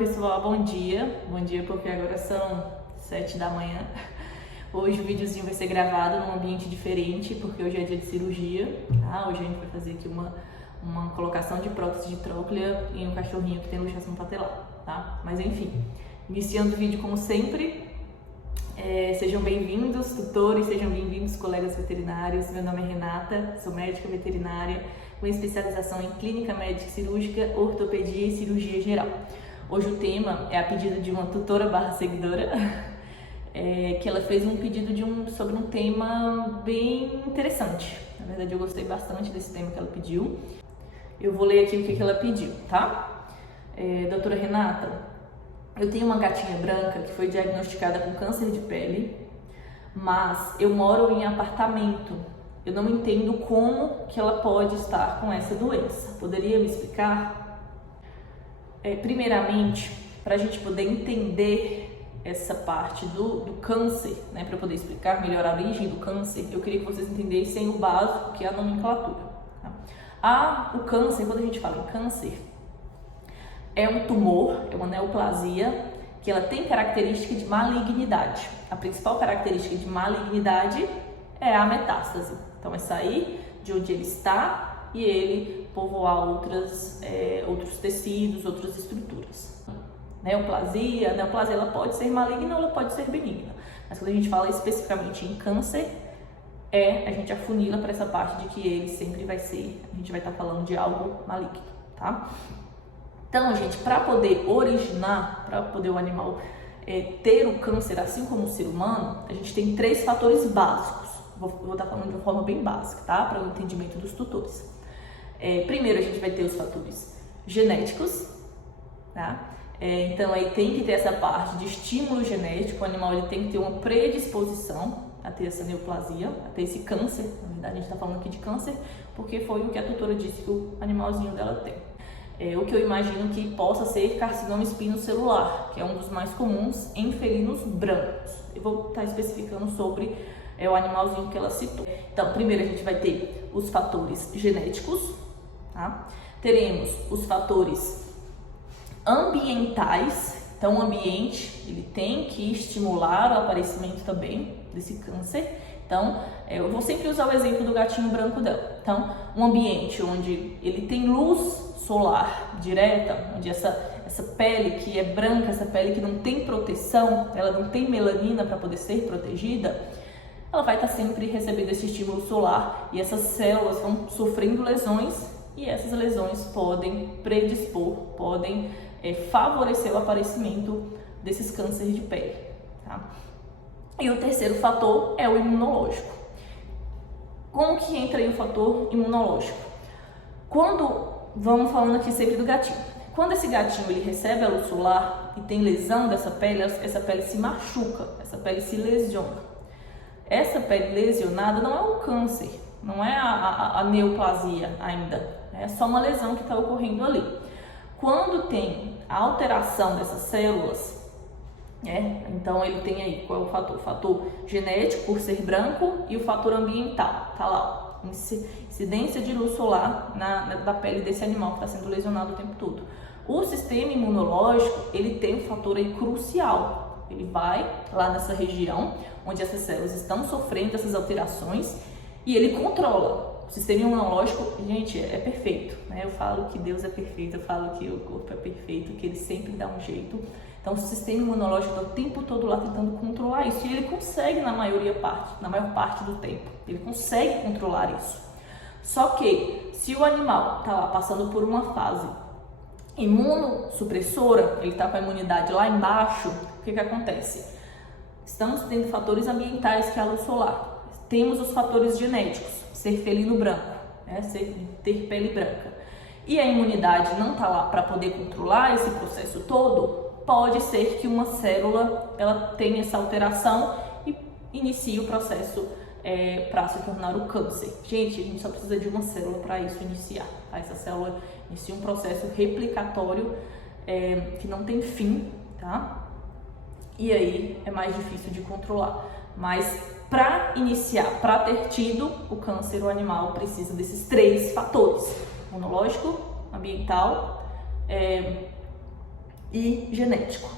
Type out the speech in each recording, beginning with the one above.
pessoal, bom dia. Bom dia porque agora são 7 da manhã. Hoje o videozinho vai ser gravado num ambiente diferente porque hoje é dia de cirurgia, tá? Hoje a gente vai fazer aqui uma colocação de prótese de tróclea em um cachorrinho que tem luxação patelar, tá? Mas enfim, iniciando o vídeo como sempre, sejam bem-vindos, tutores, sejam bem-vindos, colegas veterinários. Meu nome é Renata, sou médica veterinária com especialização em clínica médica e cirúrgica, ortopedia e cirurgia geral. Hoje o tema é a pedido de uma tutora / seguidora, que ela fez um pedido sobre um tema bem interessante. Na verdade, eu gostei bastante desse tema que ela pediu. Eu vou ler aqui o que ela pediu, tá? Doutora Renata, eu tenho uma gatinha branca que foi diagnosticada com câncer de pele, mas eu moro em apartamento. Eu não entendo como que ela pode estar com essa doença. Poderia me explicar? Primeiramente, para a gente poder entender essa parte do câncer, né, para eu poder explicar melhor a origem do câncer, eu queria que vocês entendessem o básico, que é a nomenclatura. Tá? O câncer, quando a gente fala em câncer, é um tumor, é uma neoplasia, que ela tem característica de malignidade. A principal característica de malignidade é a metástase. Então, é sair de onde ele está e ele povoar outros tecidos, outras estruturas. Neoplasia ela pode ser maligna ou ela pode ser benigna. Mas quando a gente fala especificamente em câncer, a gente afunila para essa parte de que ele sempre vai ser, a gente vai estar falando de algo maligno, tá? Então, gente, para poder originar, para poder o animal ter o câncer, assim como o ser humano, a gente tem 3 fatores básicos. Vou estar falando de uma forma bem básica, tá? Para o entendimento dos tutores. Primeiro, a gente vai ter os fatores genéticos, tá? Então, aí tem que ter essa parte de estímulo genético. O animal ele tem que ter uma predisposição a ter essa neoplasia, a ter esse câncer. Na verdade, a gente está falando aqui de câncer porque foi o que a tutora disse que o animalzinho dela tem. O que eu imagino que possa ser carcinoma espinocelular, que é um dos mais comuns em felinos brancos. Eu vou estar especificando sobre o animalzinho que ela citou. Então, primeiro a gente vai ter os fatores genéticos, tá? Teremos os fatores ambientais. Então, o ambiente ele tem que estimular o aparecimento também desse câncer. Então, eu vou sempre usar o exemplo do gatinho branco dela. Então, um ambiente onde ele tem luz solar direta, onde essa pele que é branca, essa pele que não tem proteção, ela não tem melanina para poder ser protegida, ela vai estar sempre recebendo esse estímulo solar e essas células vão sofrendo lesões e essas lesões podem predispor, podem favorecer o aparecimento desses cânceres de pele, tá? E o terceiro fator é o imunológico. Como que entra aí o fator imunológico? Vamos falando aqui sempre do gatinho. Quando esse gatinho ele recebe a luz solar e tem lesão dessa pele, essa pele se machuca, essa pele se lesiona. Essa pele lesionada não é um câncer, não é a neoplasia ainda, é só uma lesão que está ocorrendo ali. Quando tem a alteração dessas células, então ele tem aí qual é o fator? O fator genético, por ser branco, e o fator ambiental, tá lá, ó, incidência de luz solar da pele desse animal que está sendo lesionado o tempo todo. O sistema imunológico, ele tem um fator aí crucial. Ele vai lá nessa região onde essas células estão sofrendo essas alterações e ele controla. O sistema imunológico, gente, é perfeito, né? Eu falo que Deus é perfeito, eu falo que o corpo é perfeito, que ele sempre dá um jeito. Então, o sistema imunológico está o tempo todo lá tentando controlar isso e ele consegue na maior parte do tempo. Ele consegue controlar isso. Só que, se o animal está lá passando por uma fase imunossupressora, ele está com a imunidade lá embaixo, o que acontece? Estamos tendo fatores ambientais, que é a luz solar. Temos os fatores genéticos, ser felino branco, ter pele branca. E a imunidade não está lá para poder controlar esse processo todo, pode ser que uma célula ela tenha essa alteração e inicie o processo para se tornar o câncer. Gente, a gente só precisa de uma célula para isso iniciar. Tá? Essa célula inicia um processo replicatório que não tem fim, tá? E aí é mais difícil de controlar. Mas para iniciar, para ter tido o câncer, o animal precisa desses 3 fatores: imunológico, ambiental e genético,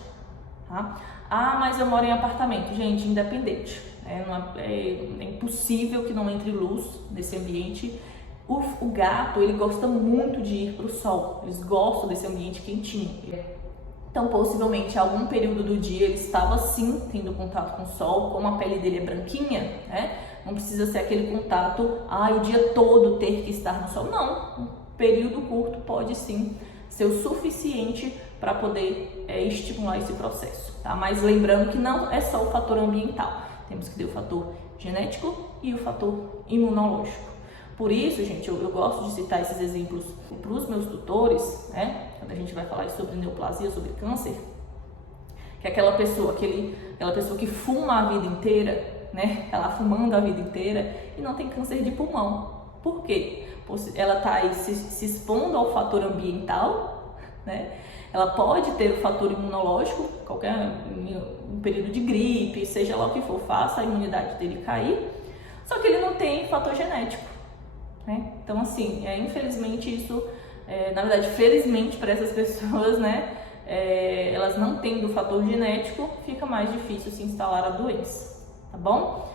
tá? Ah, mas eu moro em apartamento. Gente, independente, né? É impossível que não entre luz nesse ambiente. O gato, ele gosta muito de ir para o sol, eles gostam desse ambiente quentinho. Então, possivelmente, algum período do dia ele estava sim tendo contato com o sol, como a pele dele é branquinha, né? Não precisa ser aquele contato, o dia todo ter que estar no sol. Não, um período curto pode sim ser o suficiente para poder estimular esse processo, tá? Mas lembrando que não é só o fator ambiental, temos que ter o fator genético e o fator imunológico. Por isso, gente, eu gosto de citar esses exemplos para os meus tutores, né? Quando a gente vai falar sobre neoplasia, sobre câncer, que é aquela pessoa que fuma a vida inteira, né? Ela fumando a vida inteira e não tem câncer de pulmão. Por quê? Ela está aí se expondo ao fator ambiental, né? Ela pode ter o fator imunológico, um período de gripe, seja lá o que for, faça a imunidade dele cair, só que ele não tem fator genético. Né? Então, assim, infelizmente isso, na verdade, felizmente para essas pessoas, né, elas não tendo o fator genético, fica mais difícil se instalar a doença, tá bom?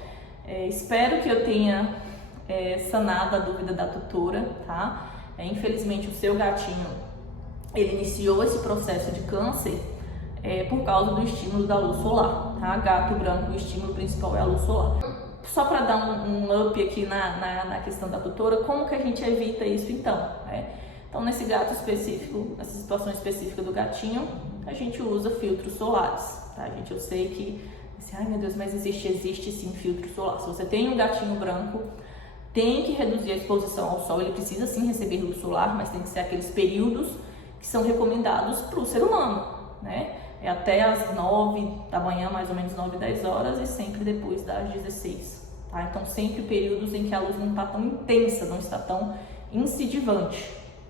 Espero que eu tenha sanado a dúvida da tutora, tá? Infelizmente o seu gatinho, ele iniciou esse processo de câncer por causa do estímulo da luz solar, tá? Gato branco, o estímulo principal é a luz solar. Só para dar um up aqui na questão da tutora, como que a gente evita isso então? Né? Então, nesse gato específico, nessa situação específica do gatinho, a gente usa filtros solares, tá, gente? Eu sei que, ai meu Deus, mas existe sim filtro solar. Se você tem um gatinho branco, tem que reduzir a exposição ao sol, ele precisa sim receber luz solar, mas tem que ser aqueles períodos que são recomendados para o ser humano, né? É até às 9 da manhã, mais ou menos 9, 10 horas, e sempre depois das 16, tá? Então, sempre períodos em que a luz não está tão intensa, não está tão incidivante,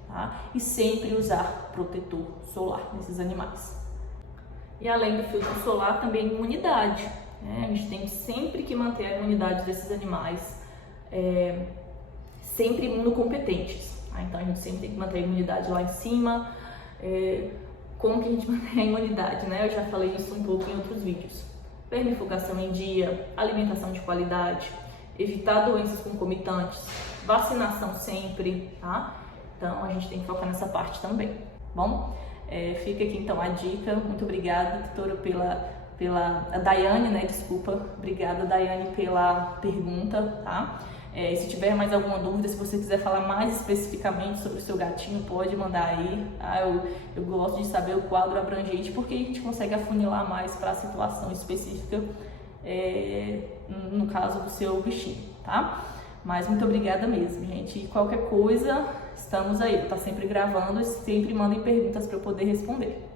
tá? E sempre usar protetor solar nesses animais. E além do filtro solar, também imunidade, né? A gente tem sempre que manter a imunidade desses animais sempre imunocompetentes, tá? Então, a gente sempre tem que manter a imunidade lá em cima. Como que a gente mantém a imunidade, né? Eu já falei isso um pouco em outros vídeos. Vermifugação em dia, alimentação de qualidade, evitar doenças concomitantes, vacinação sempre, tá? Então, a gente tem que focar nessa parte também, bom? Fica aqui então a dica. Muito obrigada, doutora, a Daiane, né? Desculpa. Obrigada, Daiane, pela pergunta, tá? Se tiver mais alguma dúvida, se você quiser falar mais especificamente sobre o seu gatinho, pode mandar aí. Tá? Eu gosto de saber o quadro abrangente, porque a gente consegue afunilar mais para a situação específica, no caso do seu bichinho, tá? Mas muito obrigada mesmo, gente. E qualquer coisa, estamos aí. Eu tô sempre gravando e sempre mandem perguntas para eu poder responder.